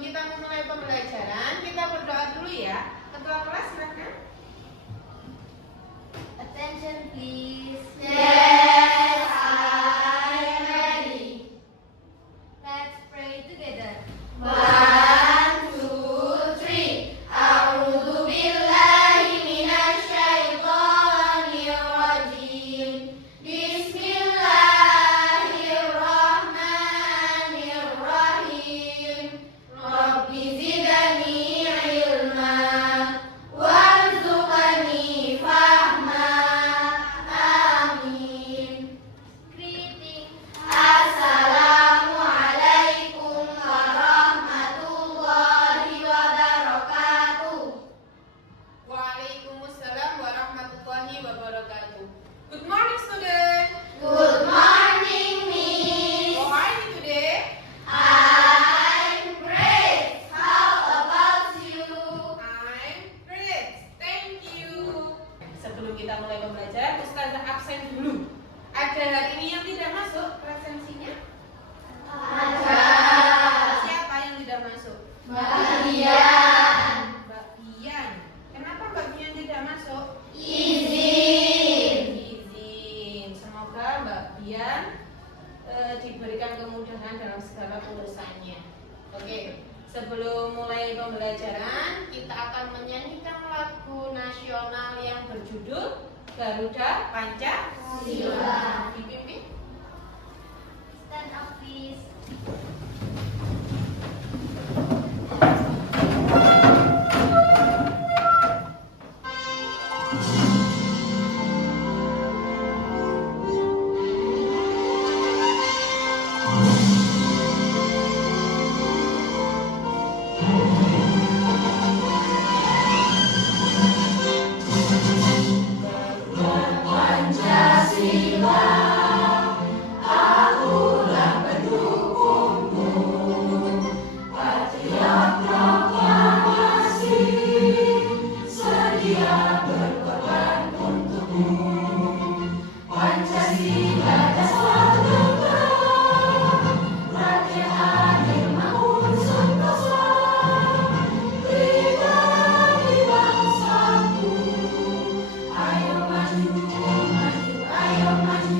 sebelum kita memulai pembelajaran, kita berdoa dulu ya. Ketua kelas silakan. Attention please. Yes, I'm ready. Let's pray together. 1, 2, 3. A'udzu billahi minasy syaithanir rajim. Bismillahirrahmanirrahim. Rabbi zidni ilma warzuqni fahma. Amin. Greeting. Assalamualaikum warahmatullahi wabarakatuh. Waalaikumsalam warahmatullahi wabarakatuh. Good morning, student. Good morning, Miss. How are you today? I'm great. How about you? I'm great. Thank you. Sebelum kita mulai pembelajaran, Ustazah absen dulu. Ada hari ini yang tidak masuk presensinya? Ada. Siapa yang tidak masuk? Mbak Dian. Mbak Dian. Kenapa Mbak Dian tidak masuk? Izin. Izin. Semoga Mbak Dian diberikan kemudahan dalam segala urusannya. Oke. Sebelum mulai pembelajaran, kita akan menyanyikan lagu nasional yang berjudul Garuda Pancasila. Dipimpin. Stand up please. Pancasila, akulah pendukungmu. Patriot proklamasi, sedia berkorban untukmu. Pancasila dasar negara, rakyat adil makmur sentosa. Kita di bangsaku, ayo maju, maju, ayo maju,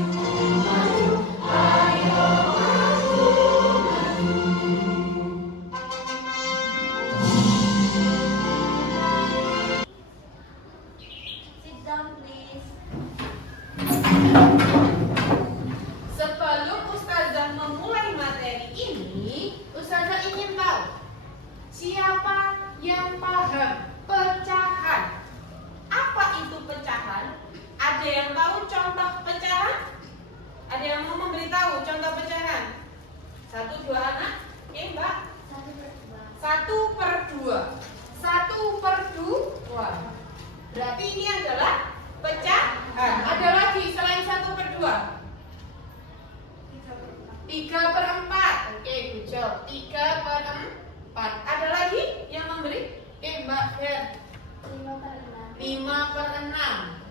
maju, ayo maju, maju. Sit down please. Sebelum Ustazah memulai materi ini, Ustazah ingin tahu siapa yang paham pecahan. Apa itu pecahan? Ada yang tahu contoh pecahan? Ada yang mau memberitahu contoh pecahan? 1, 2 anak? Oke, Mbak. 1/2. 1/2. Berarti ini adalah pecahan. Ada lagi selain 1/2. 3/4. Oke, good job. 3/4. Ada lagi yang memberi? Oke, Mbak Fer. 5/6. 5/6.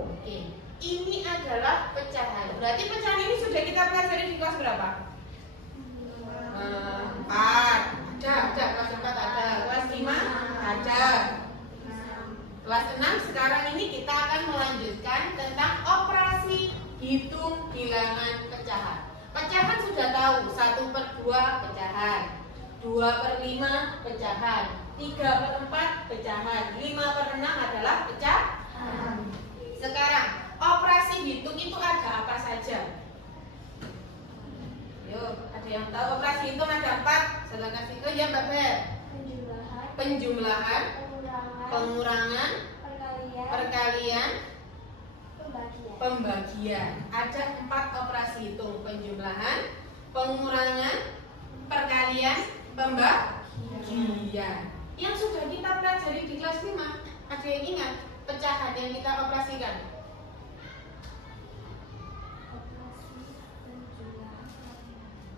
Oke, ini adalah pecahan. Berarti pecahan ini sudah kita pelajari di kelas berapa? 4. Ada kelas 4 ada. Kelas 5 ada. Kelas 6 sekarang ini kita akan melanjutkan tentang operasi hitung bilangan pecahan. Pecahan sudah tahu, 1/2 pecahan, 2/5 pecahan, 3/4 pecahan, 5/6 adalah pecahan. Sekarang operasi hitung itu ada apa saja? Yuk, ada yang tahu operasi hitung ada 4? Saya kasih ke ya Mbak Fer. Penjumlahan, Penjumlahan, pengurangan, pengurangan, perkalian, perkalian, pembagian. pembagian. Ada 4 operasi hitung: penjumlahan, pengurangan, perkalian, pembagian. Yang sudah kita pelajari di kelas 5, ada yang ingat pecahan yang kita operasikan?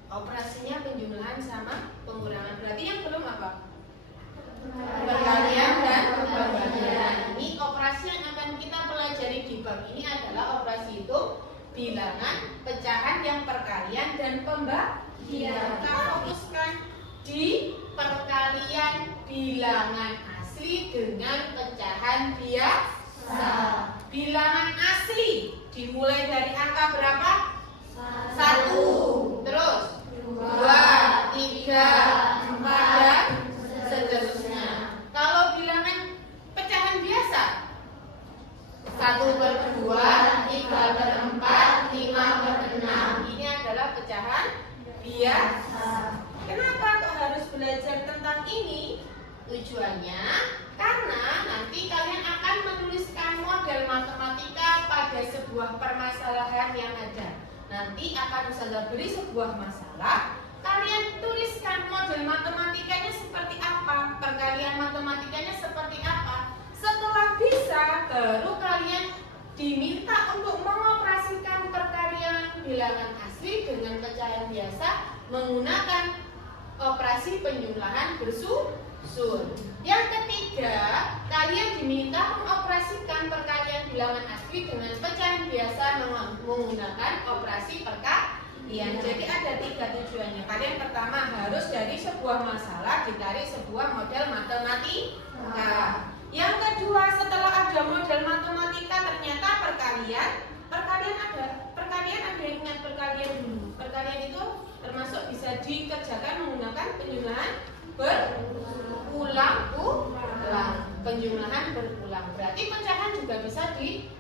Operasinya penjumlahan sama pengurangan. Berarti yang belum apa? Perkalian dan pembagian. Ini operasi yang akan kita pelajari di bab ini adalah operasi hitung bilangan, pecahan yang perkalian dan pembagian. Kita fokuskan di bilangan asli dengan pecahan biasa. Bilangan asli dimulai dari angka berapa? 1, terus 2, 3, 4, dan seterusnya. Kalau bilangan pecahan biasa 1/2, 3/4, 5/6. Ini adalah pecahan biasa. Kenapa kok harus belajar tentang ini? Tujuannya karena nanti kalian akan menuliskan model matematika pada sebuah permasalahan yang ada. Nanti akan Ustazah beri sebuah masalah, kalian tuliskan model matematikanya seperti apa, perkalian matematikanya seperti apa. Setelah bisa, baru kalian diminta untuk mengoperasikan perkalian bilangan asli dengan pecahan biasa menggunakan operasi penjumlahan bersusun. Yang ketiga, kalian diminta mengoperasikan perkalian bilangan asli dengan pecahan biasa menggunakan operasi perkalian. Jadi ada 3 tujuannya. Kalian pertama harus dari sebuah masalah ditarik sebuah model matematika. Yang kedua, setelah ada model matematika ternyata perkalian ada yang ingat perkalian dulu. Perkalian itu termasuk bisa dikerjakan menggunakan penjumlahan berulang. Penjumlahan berulang. Berarti pecahan juga bisa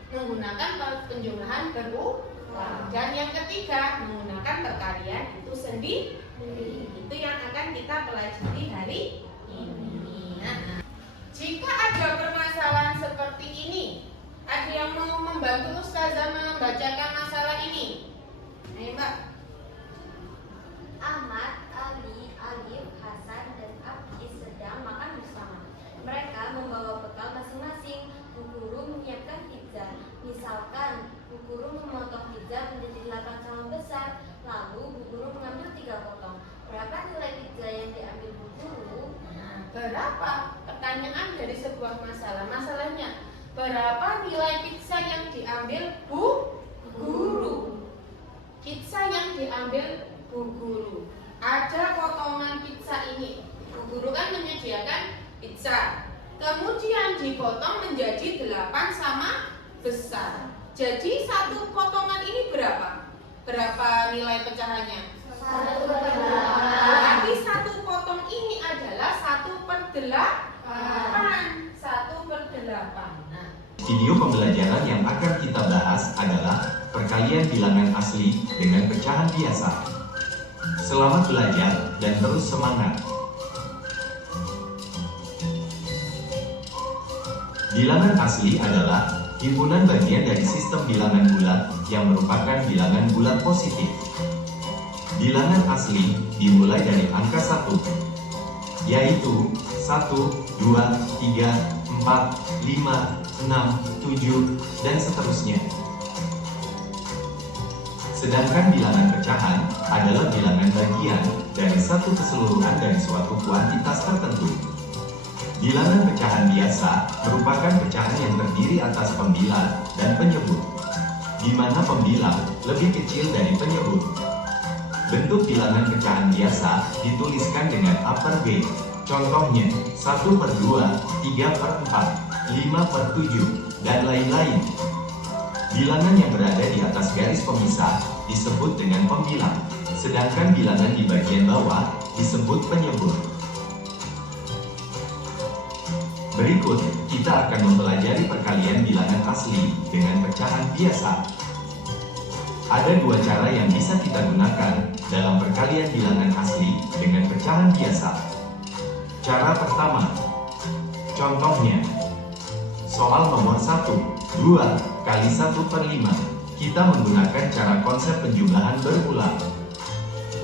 menggunakan penjumlahan berulang. Dan yang ketiga, menggunakan perkalian itu sendiri. Itu yang akan kita pelajari hari ini. Jika ada permasalahan seperti ini, ada yang mau membantu Ustazah membacakan masalah ini? Ayo Mbak. Ahmad, Ali, Alif, Hasan, dan Abdi sedang makan bersama. Mereka membawa bekal masing-masing. Bu Guru menyiapkan pizza. Misalkan, Bu Guru memotong pizza menjadi 8 sama besar. Lalu Bu Guru mengambil 3 potong. Berapa nilai pizza yang diambil Bu Guru? Berapa? Pertanyaan dari sebuah masalah. Masalahnya, berapa nilai pizza yang diambil Bu Guru? Pizza yang diambil Bu Guru. Ada potongan pizza ini. Bu Guru kan menyediakan pizza. Kemudian dipotong menjadi 8 sama besar. Jadi satu potongan ini berapa? Berapa nilai pecahannya? 1/8. Berarti satu potong ini adalah 1/8. 1/8. Nah, Video pembelajaran yang akan kita bahas adalah perkalian bilangan asli dengan pecahan biasa. Selamat belajar dan terus semangat. Bilangan asli adalah himpunan bagian dari sistem bilangan bulat yang merupakan bilangan bulat positif. Bilangan asli dimulai dari angka 1, yaitu 1, 2, 3, 4, 5, 6, 7, dan seterusnya. Sedangkan bilangan pecahan adalah bilangan bagian dari satu keseluruhan dari suatu kuantitas tertentu. Bilangan pecahan biasa merupakan pecahan yang terdiri atas pembilang dan penyebut, di mana pembilang lebih kecil dari penyebut. Bentuk bilangan pecahan biasa dituliskan dengan upper B. Contohnya 1/2, 3/4, 5/7, dan lain-lain. Bilangan yang berada di atas garis pemisah disebut dengan pembilang, sedangkan bilangan di bagian bawah disebut penyebut. Berikut, kita akan mempelajari perkalian bilangan asli dengan pecahan biasa. Ada 2 cara yang bisa kita gunakan dalam perkalian bilangan asli dengan pecahan biasa. Cara pertama, contohnya, soal nomor 1, 2 kali 1/5. Kita menggunakan cara konsep penjumlahan berulang,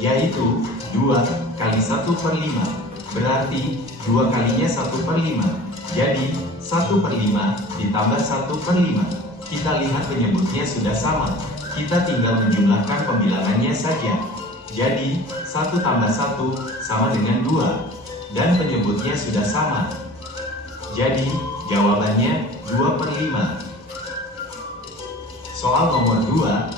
yaitu 2 kali 1/5, berarti 2 kalinya 1/5. Jadi 1/5 ditambah 1/5. Kita lihat penyebutnya sudah sama. Kita tinggal menjumlahkan pembilangannya saja. Jadi 1 tambah 1 sama dengan 2. Dan penyebutnya sudah sama. Jadi jawabannya 2/5. Soal nomor 2,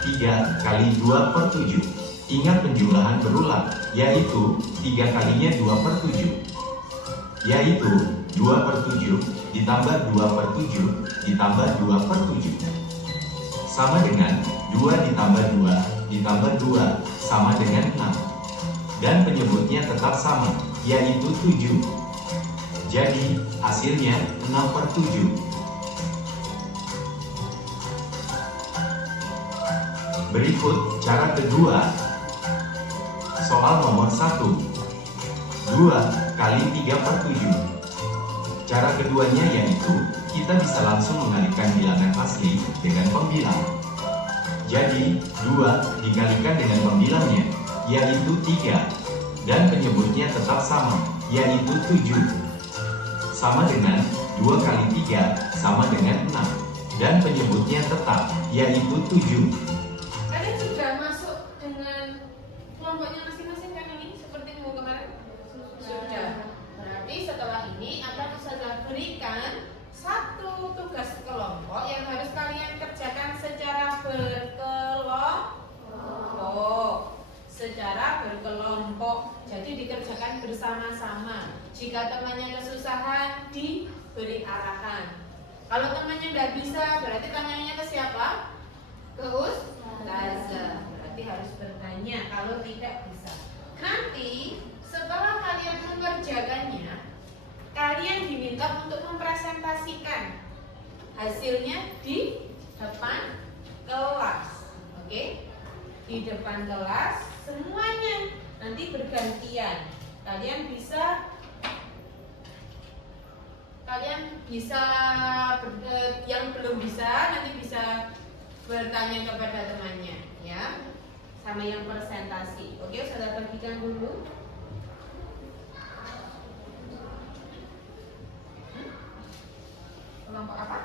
3 kali 2/7. Ingat penjumlahan berulang, yaitu 3 kalinya 2/7. yaitu 2/7 ditambah 2/7 ditambah 2/7. Sama dengan 2 ditambah 2 ditambah 2 sama dengan 6. Dan penyebutnya tetap sama, yaitu 7. Jadi, hasilnya 6/7. Berikut cara kedua. Soal nomor 1. 2 kali 3/7. Cara keduanya yaitu, kita bisa langsung mengalihkan bilangan asli dengan pembilang. Jadi, 2 dikalikan dengan pembilangnya, yaitu 3. Dan penyebutnya tetap sama, yaitu 7. Sama dengan 2 kali 3 sama dengan 6. Dan penyebutnya tetap, yaitu 7. Kalian sudah masuk dengan kelompoknya masing-masing kan ini? Seperti minggu kemarin? Sudah. Berarti setelah ini akan saya berikan satu tugas kelompok yang harus kalian kerjakan secara berkelompok. Secara berkelompok. Jadi dikerjakan bersama-sama. Jika temannya kesusahan, diberi arahan. Kalau temannya tidak bisa, berarti tanyanya ke siapa? Ke Ustazah. Berarti harus bertanya kalau tidak bisa. Nanti setelah kalian mengerjakannya, kalian diminta untuk mempresentasikan hasilnya di depan kelas. Oke? Di depan kelas semuanya nanti bergantian. Kalian bisa yang belum bisa nanti bisa bertanya kepada temannya, ya, sama yang presentasi. Oke, saya bagikan dulu. Kelompok apa?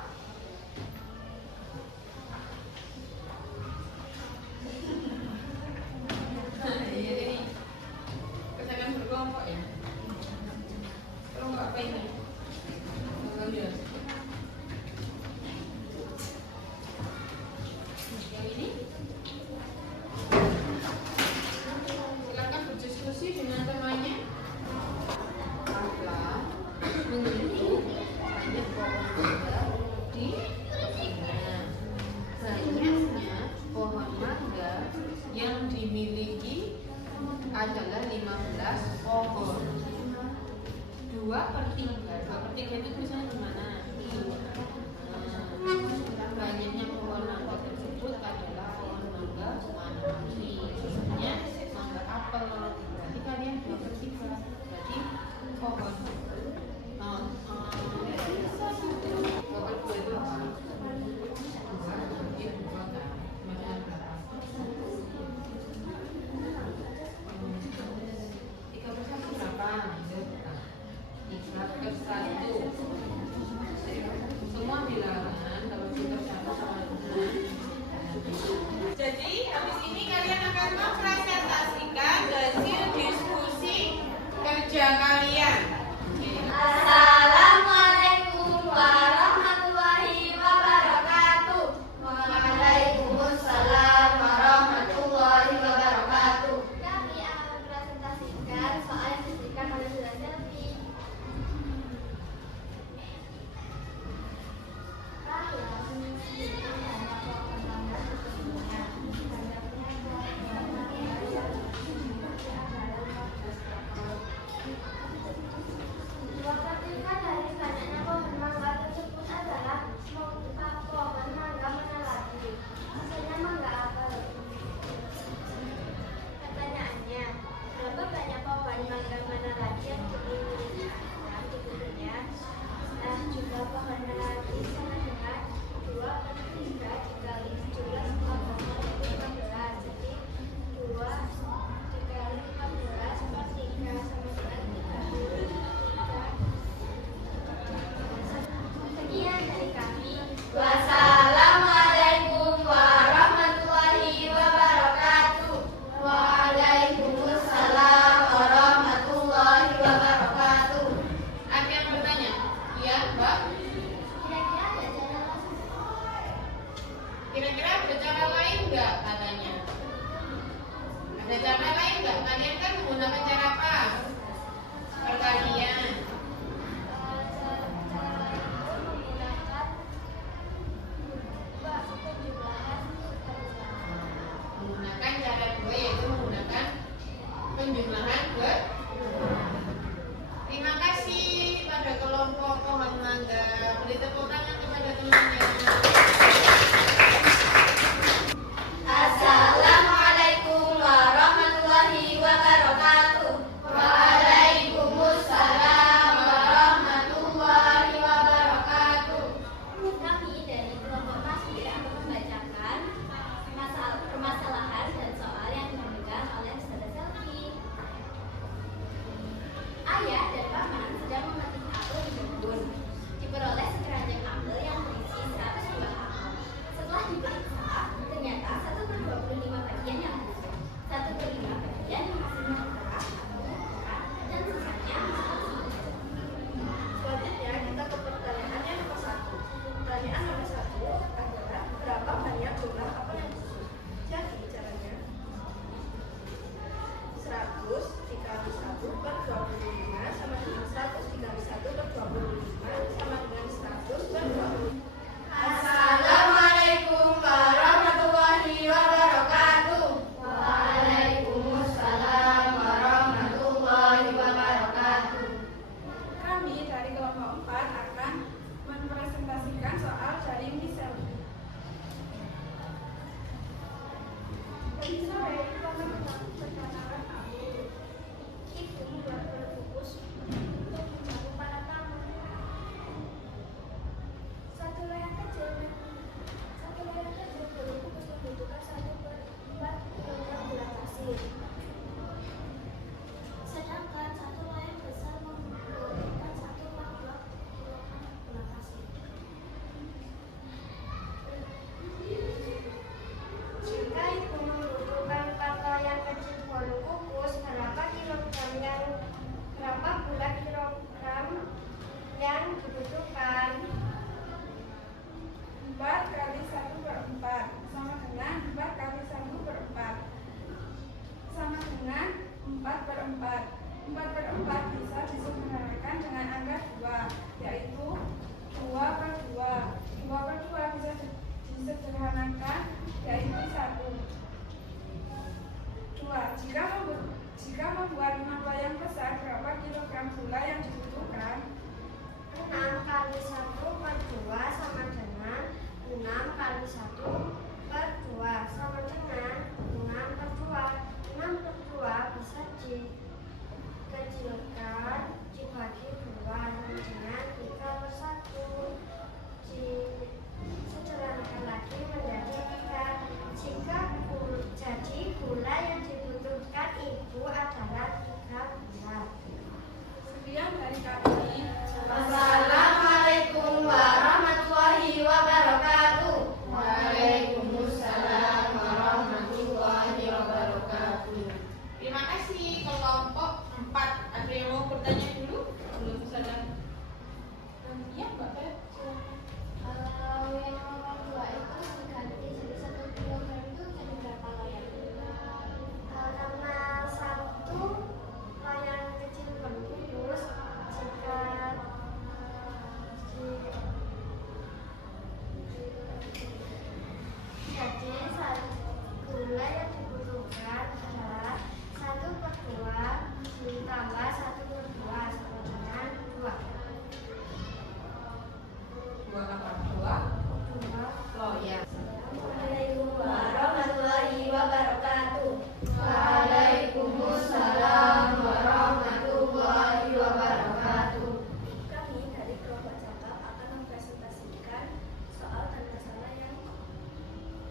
Ini kerjakan berkelompok ya. Kelompok apa ini? Yang ini? Silakan berdiskusi dengan temannya. Apa menghitung banyak pohon mangga di kebunnya. Banyaknya pohon mangga yang dimiliki adalah 15 pohon. 2/3 itu tulisannya gimana? Banyaknya pohon mangga tersebut adalah pohon mangga mana? Misalnya mangga apel. Berarti kalian 2/3. Berarti pohon 2/2 itu apa? Semua bilangan kalau kita sama dengan. Jadi habis ini kalian akan mempresentasikan hasil diskusi kerja kalian. Assalamualaikum warahmatullahi wabarakatuh. Waalaikumsalam warahmatullahi wabarakatuh. Kami akan mempresentasikan soal yang diberikan oleh 4/4. 4/4 bisa disederhanakan dengan angka 2, yaitu 2/2. 2/2 bisa disederhanakan, yaitu 1. 2. Jika membuat 5 loyang besar, berapa kilogram gula yang dibutuhkan? 6 kali 1/2 sama dengan 6 kali 1/2 sama dengan 6/2. 6/2 bisa dikecilkan dibagi 2 sama dengan 3/1. Sederhanakan lagi menjadi 3. Jadi gula yang dibutuhkan ibu adalah 3 gula. Sekian dari kami. Wassalamualaikum warahmatullahi wabarakatuh. Waalaikumsalam warahmatullahi wabarakatuh. Terima kasih kelompok 4. Ada yang mau bertanya dulu? Belum sadar. Iya, Mbak Beb. Kalau yang nomor 2 itu diganti jadi 1 kilogram itu jadi berapa loyang? Karena 1 loyang kecil bungkus, jika jadi gula yang dibutuhkan adalah 1/2 ditambah 1/2 sama dengan 2. 2/2 loyang. Assalamualaikum warahmatullahi wabarakatuh. Waalaikumsalam warahmatullahi wabarakatuh. Kami dari kelompok cakap akan mempresentasikan soal tanda salah yang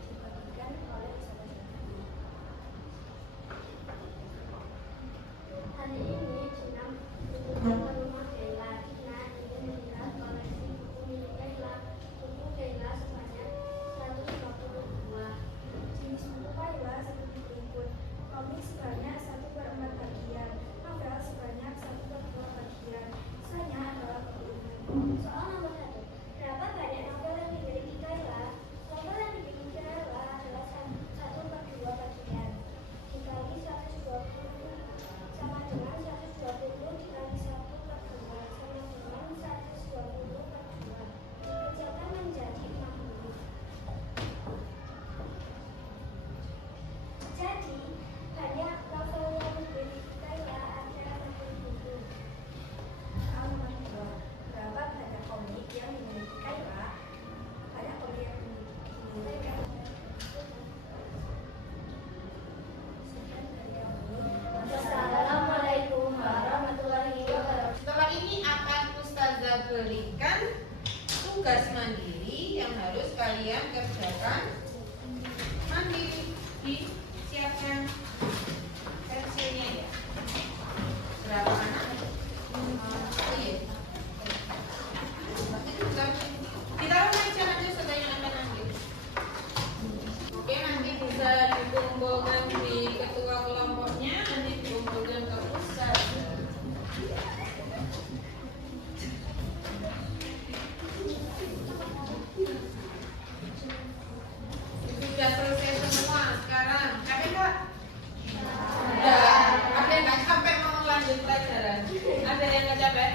dibagikan oleh sahabat kami. Hari ini Gina mengunjungi ke rumah Bella. Gina ingin melihat koleksi buku milik Bella. Buku Bella sebanyak 152. Jenis buku Bella seperti berikut: komik sebanyak 1/4 bagian, novel sebanyak 1/2 bagian. Sisanya adalah keuntungan. Soal nomor 1. Berapa banyak novel yang dimiliki Kayla? Novel yang dimiliki Kayla adalah 1/2 bagian. Dikali 120 sama dengan 120 dikali 1/2 sama dengan 120/2. Dikecilkan menjadi 60. Jadi, banyak novel yang dimiliki Kayla ada 60 buku. Soal nomor 2. Berapa banyak komik yang dimiliki Kayla? Banyak komik yang dimiliki Kayla. Sekian dari kami. Wassalamualaikum warahmatullahi wabarakatuh. Setelah ini akan Ustazah berikan tugas mandiri yang harus kalian kerjakan mandiri. Disiapkan pensilnya ya. Berapa anak? Oh iya. Kita aja nanti Ustazah yang akan ambil. Oke, nanti bisa dikumpulkan di ketua kelompoknya, nanti dikumpulkan ke Ustazah. Sudah selesai semua sekarang. Capek nggak? Udah. Ada yang nggak capek mau lanjut pelajaran? Ada yang nggak capek?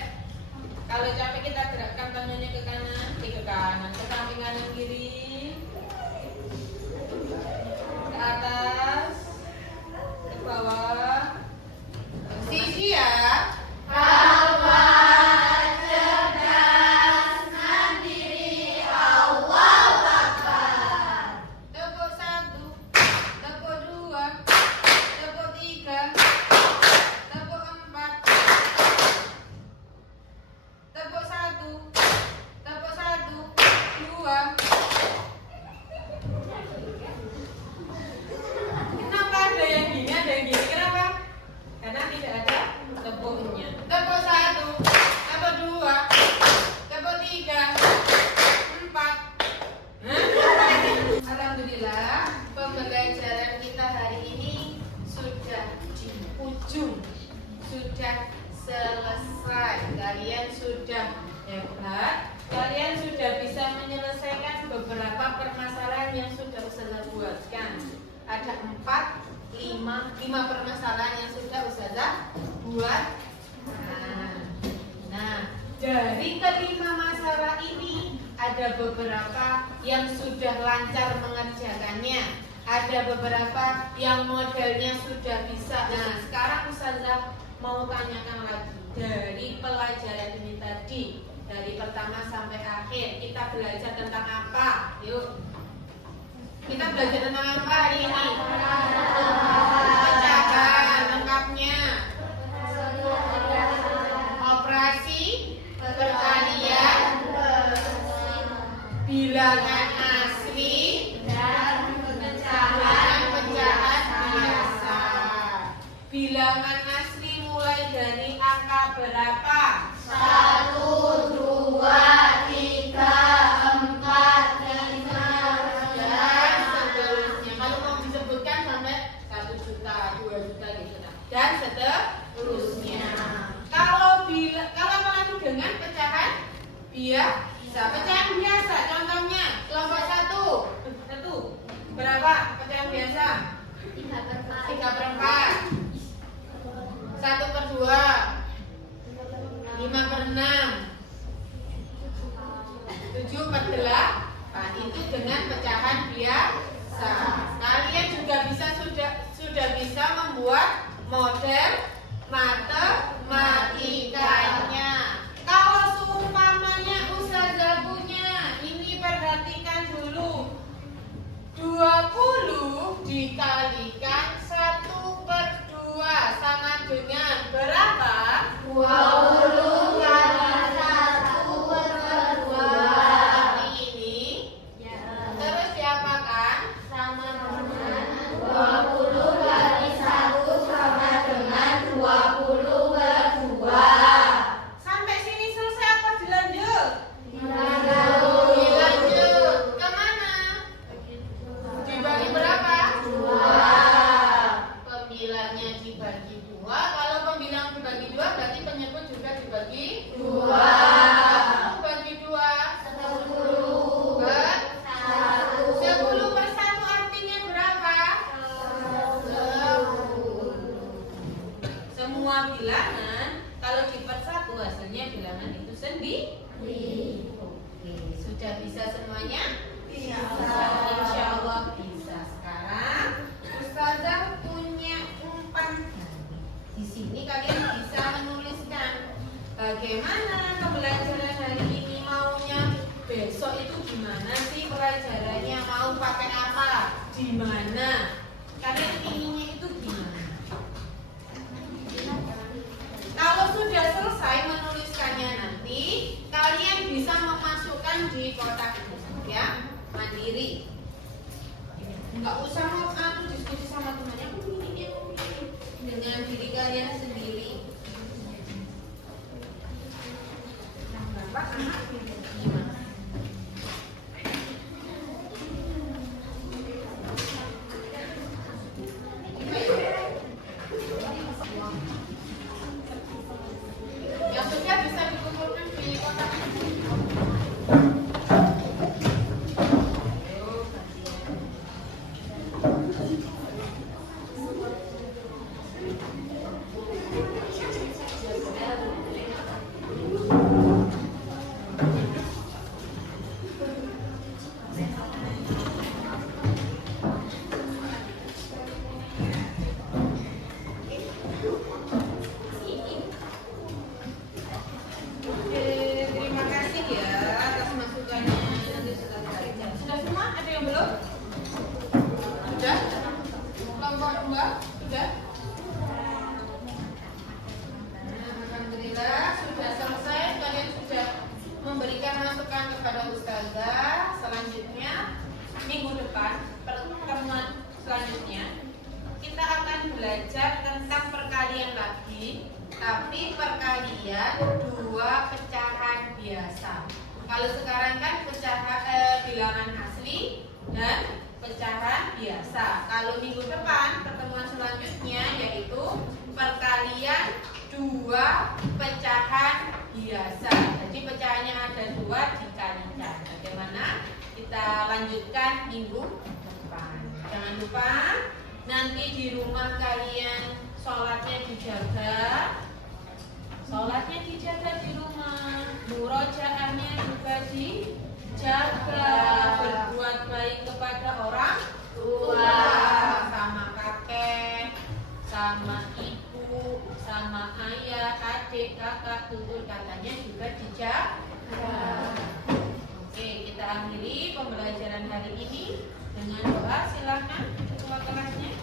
Kalau capek kita gerakkan tangannya ke kanan, ke kanan, ke samping kanan kiri, ke atas, ke bawah. Sisi ya. Tepuk 1, tepuk 2, tepuk 3, tepuk 4, tepuk 1, tepuk 1, 2, membuat. Nah, dari kelima masalah ini ada beberapa yang sudah lancar mengerjakannya, ada beberapa yang modelnya sudah bisa. Nah, sekarang Ustazah mau tanyakan lagi dari pelajaran ini tadi, dari pertama sampai akhir kita belajar tentang apa? Yuk, kita belajar tentang apa hari ini? Pecahan lengkapnya, operasi perkalian, bilangan asli, dan pecahan biasa. Bilangan asli mulai dari angka berapa? 1, 2, 3, 4, 5, Dan seterusnya. Kalau mau disebutkan sampai 1 juta, 2 juta gitu. Dan seterusnya. Kalau apalagi dengan pecahan biasa. Pecahan biasa contohnya kelompok 1 berapa pecahan biasa? 3/4, 1/2, 5/6, 7/8. Itu dengan pecahan biasa. Kalian juga sudah bisa membuat model matematikanya. Kalau seumpamanya Ustazah punya, ini perhatikan dulu. 20 dikalikan 1/2 sama dengan berapa? 20 kali 1/2. Seperti ini. Terus diapakan? Sama dengan 20 kali 1 sama dengan 20/2. Sampai sini selesai apa dilanjut? Dilanjut. Dilanjut kemana? Dibagi berapa? 2. Pembilangnya dibagi 2. Kalau pembilang dibagi 2 berarti penyebut juga dibagi 2. 10 bagi 2 10 ber 1 10/1 artinya berapa? 10. Semua bilangan kalau diper 1 hasilnya bilangan itu sendiri. Oke, sudah bisa semuanya? Bisa. Insya Allah bisa. Sekarang Ustazah punya umpan. Di sini kalian bisa menuliskan bagaimana pembelajaran hari ini, maunya besok itu gimana sih pelajarannya, mau pakai apa, di mana, kalian inginnya itu gimana. Kalau sudah selesai menuliskannya nanti kalian bisa memasukkan di kotak ini ya, mandiri. Enggak usah mau diskusi sama temannya, ini dengan diri kalian sendiri. Bapak anak gimana? Yang sudah bisa dikumpulkan di kotak ini. Oke, terima kasih ya atas masukannya. Nanti sudah belajar. Sudah semua? Ada yang belum? Sudah? Kelompok 2? Sudah? Nah, alhamdulillah sudah selesai. Kalian sudah memberikan masukan kepada Ustazah. Selanjutnya minggu depan pertemuan selanjutnya kita akan belajar tentang perkalian lagi, tapi perkalian 2 pecahan biasa. Kalau sekarang kan bilangan asli dan pecahan biasa. Kalau minggu depan pertemuan selanjutnya yaitu perkalian 2 pecahan biasa. Jadi pecahannya ada 2 dikalikan. Bagaimana? Kita lanjutkan minggu depan. Jangan lupa nanti di rumah kalian sholatnya dijaga, Jaga, berbuat baik kepada orang Tua. sama kakek, sama ibu, sama ayah, adik, kakak, tutur katanya juga dijaga. Oke, kita akhiri pembelajaran hari ini dengan doa. Silakan ketua kelasnya.